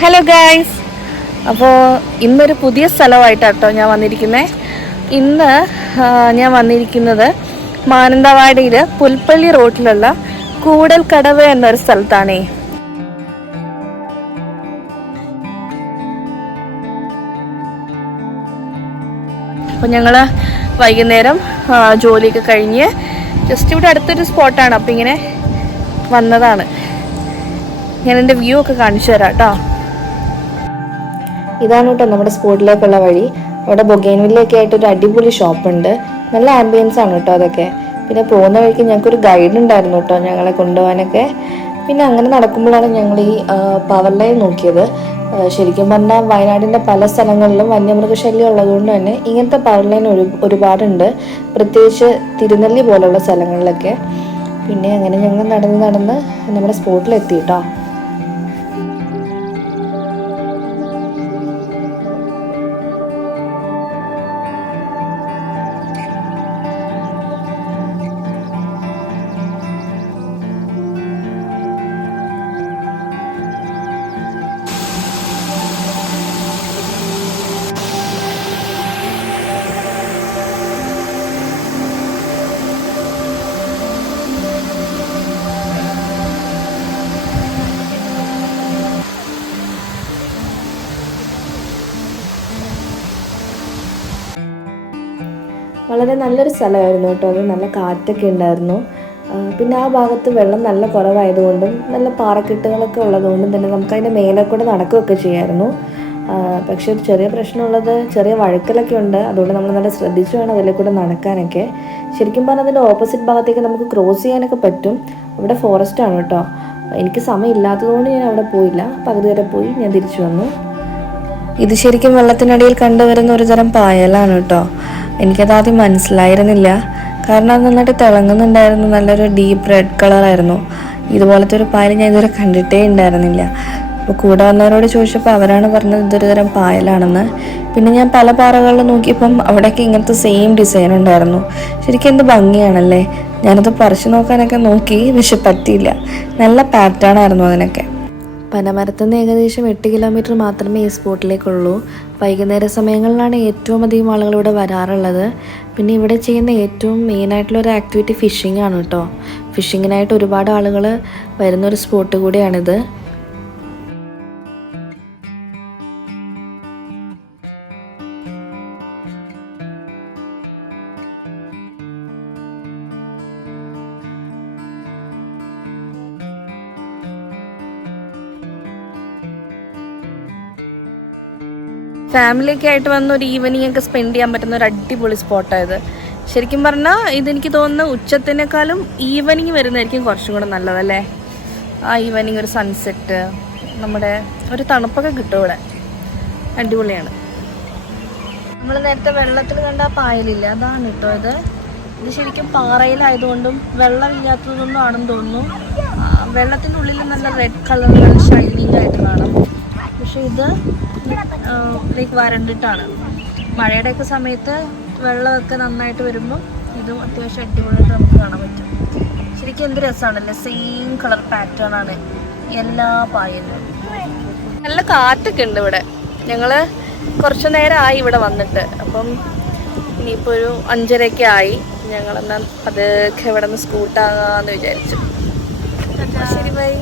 Hello guys, അപ്പോൾ ഇന്നൊരു പുതിയ സ്ഥലമായിട്ടാട്ടോ ഞാൻ വന്നിരിക്കുന്നത്. ഇന്ന് ഞാൻ വന്നിരിക്കുന്നത് മാനന്തവാടിയിൽ പുൽപ്പള്ളി റോഡിലുള്ള കൂടൽക്കടവ് എന്നൊരു സ്ഥലത്താണേ. അപ്പോൾ ഞങ്ങൾ വൈകുന്നേരം ജോലിയൊക്കെ കഴിഞ്ഞ് ജസ്റ്റ് ഇവിടെ അടുത്തൊരു സ്പോട്ടാണ്, അപ്പോൾ ഇങ്ങനെ വന്നതാണ്. ഞാൻ എൻ്റെ വ്യൂ ഒക്കെ കാണിച്ചു തരാം കേട്ടോ. ഇതാണ് കേട്ടോ നമ്മുടെ സ്പോട്ടിലേക്കുള്ള വഴി. അവിടെ ബൊഗൈൻവില്ലയൊക്കെ ആയിട്ട് ഒരു അടിപൊളി ഷോപ്പുണ്ട്. നല്ല ആംബിയൻസ് ആണ് കേട്ടോ അതൊക്കെ. പിന്നെ പോകുന്ന വഴിക്ക് ഞങ്ങൾക്കൊരു ഗൈഡ് ഉണ്ടായിരുന്നു കേട്ടോ ഞങ്ങളെ കൊണ്ടുപോകാനൊക്കെ. പിന്നെ അങ്ങനെ നടക്കുമ്പോഴാണ് ഞങ്ങൾ ഈ പവർ ലൈൻ നോക്കിയത്. ശരിക്കും പറഞ്ഞാൽ വയനാടിൻ്റെ പല സ്ഥലങ്ങളിലും വന്യമൃഗശല്യം ഉള്ളതുകൊണ്ട് തന്നെ ഇങ്ങനത്തെ പവർ ലൈൻ ഒരുപാടുണ്ട്, പ്രത്യേകിച്ച് തിരുനെല്ലി പോലുള്ള സ്ഥലങ്ങളിലൊക്കെ. പിന്നെ അങ്ങനെ ഞങ്ങൾ നടന്ന് നമ്മുടെ സ്പോട്ടിലെത്തി കേട്ടോ. വളരെ നല്ലൊരു സ്ഥലമായിരുന്നു കേട്ടോ അത്. നല്ല കാറ്റൊക്കെ ഉണ്ടായിരുന്നു. പിന്നെ ആ ഭാഗത്ത് വെള്ളം നല്ല കുറവായതുകൊണ്ടും നല്ല പാറക്കെട്ടുകളൊക്കെ ഉള്ളതുകൊണ്ടും തന്നെ നമുക്ക് അതിൻ്റെ മേലെ കൂടെ നടക്കുകയൊക്കെ ചെയ്യായിരുന്നു. പക്ഷെ ഒരു ചെറിയ പ്രശ്നമുള്ളത്, ചെറിയ വഴുക്കലൊക്കെ ഉണ്ട്. അതുകൊണ്ട് നമ്മൾ നല്ല ശ്രദ്ധിച്ചു വേണം അതിലെ കൂടെ നടക്കാനൊക്കെ. ശരിക്കും പറഞ്ഞാൽ അതിൻ്റെ ഓപ്പോസിറ്റ് ഭാഗത്തേക്ക് നമുക്ക് ക്രോസ് ചെയ്യാനൊക്കെ പറ്റും. അവിടെ ഫോറസ്റ്റ് ആണ് കേട്ടോ. എനിക്ക് സമയം ഇല്ലാത്തതുകൊണ്ട് ഞാൻ അവിടെ പോയില്ല. പകുതി വരെ പോയി ഞാൻ തിരിച്ചു വന്നു. ഇത് ശരിക്കും വെള്ളത്തിനടിയിൽ കണ്ടുവരുന്ന ഒരു തരം പായലാണ് കേട്ടോ. എനിക്കതാദ്യം മനസ്സിലായിരുന്നില്ല, കാരണം അത് നന്നായിട്ട് തിളങ്ങുന്നുണ്ടായിരുന്നു. നല്ലൊരു ഡീപ്പ് റെഡ് കളറായിരുന്നു. ഇതുപോലത്തെ ഒരു പായൽ ഞാൻ ഇതുവരെ കണ്ടിട്ടേ ഉണ്ടായിരുന്നില്ല. അപ്പോൾ കൂടെ വന്നവരോട് ചോദിച്ചപ്പോൾ അവരാണ് പറഞ്ഞത് ഇതൊരു തരം പായലാണെന്ന്. പിന്നെ ഞാൻ പല പാറകളിൽ നോക്കിയപ്പം അവിടെയൊക്കെ ഇങ്ങനത്തെ സെയിം ഡിസൈൻ ഉണ്ടായിരുന്നു. ശരിക്കും എന്ത് ഭംഗിയാണല്ലേ. ഞാനത് പറിച്ചു നോക്കാനൊക്കെ നോക്കി, പക്ഷെ പറ്റിയില്ല. നല്ല പാറ്റേൺ ആയിരുന്നു അതിനൊക്കെ. പനമരത്തു നിന്ന് ഏകദേശം 8 കിലോമീറ്റർ മാത്രമേ ഈ സ്പോട്ടിലേക്കുള്ളൂ. വൈകുന്നേര സമയങ്ങളിലാണ് ഏറ്റവും അധികം ആളുകൾ ഇവിടെ വരാറുള്ളത്. പിന്നെ ഇവിടെ ചെയ്യുന്ന ഏറ്റവും മെയിനായിട്ടുള്ളൊരു ആക്ടിവിറ്റി ഫിഷിംഗ് ആണ് കേട്ടോ. ഫിഷിങ്ങിനായിട്ട് ഒരുപാട് ആളുകൾ വരുന്നൊരു സ്പോട്ട് കൂടിയാണിത്. ഫാമിലിയൊക്കെ ആയിട്ട് വന്ന് ഒരു ഈവനിങ് ഒക്കെ സ്പെൻഡ് ചെയ്യാൻ പറ്റുന്ന ഒരു അടിപൊളി സ്പോട്ടായത്. ശരിക്കും പറഞ്ഞാൽ ഇതെനിക്ക് തോന്നുന്നു ഉച്ചത്തിനേക്കാളും ഈവനിങ് വരുന്നതായിരിക്കും കുറച്ചും കൂടെ നല്ലതല്ലേ. ആ ഈവനിങ് ഒരു സൺസെറ്റ്, നമ്മുടെ ഒരു തണുപ്പൊക്കെ കിട്ടും ഇവിടെ. അടിപൊളിയാണ്. നമ്മൾ നേരത്തെ വെള്ളത്തിൽ കണ്ട ആ പായലില്ല, അതാണ് കേട്ടോ ഇത്. ഇത് ശരിക്കും പാറയിലായതുകൊണ്ടും വെള്ളമില്ലാത്തതൊന്നും ആണെന്ന് തോന്നുന്നു. വെള്ളത്തിൻ്റെ ഉള്ളിൽ നല്ല റെഡ് കളറുകൾ ഷൈനിങ് ആയിട്ട് കാണാം. പക്ഷെ ഇത് ലൈക്ക് വരണ്ടിട്ടാണ്. മഴയുടെയൊക്കെ സമയത്ത് വെള്ളമൊക്കെ നന്നായിട്ട് വരുമ്പോൾ ഇതും അത്യാവശ്യം അടിപൊളിയായിട്ട് നമുക്ക് കാണാൻ പറ്റും. ശരിക്കും എന്ത് രസമാണല്ലേ. സെയിം കളർ പാറ്റേൺ ആണ് എല്ലാ പായലും. നല്ല കാറ്റൊക്കെ ഉണ്ട് ഇവിടെ. ഞങ്ങൾ കുറച്ചു നേരമായി ഇവിടെ വന്നിട്ട്. അപ്പം ഇനിയിപ്പോൾ ഒരു 5:30 ആയി. ഞങ്ങളെന്നാൽ അതൊക്കെ ഇവിടെ നിന്ന് സ്കൂട്ടാകാമെന്ന് വിചാരിച്ചു. ശരി, ബൈ.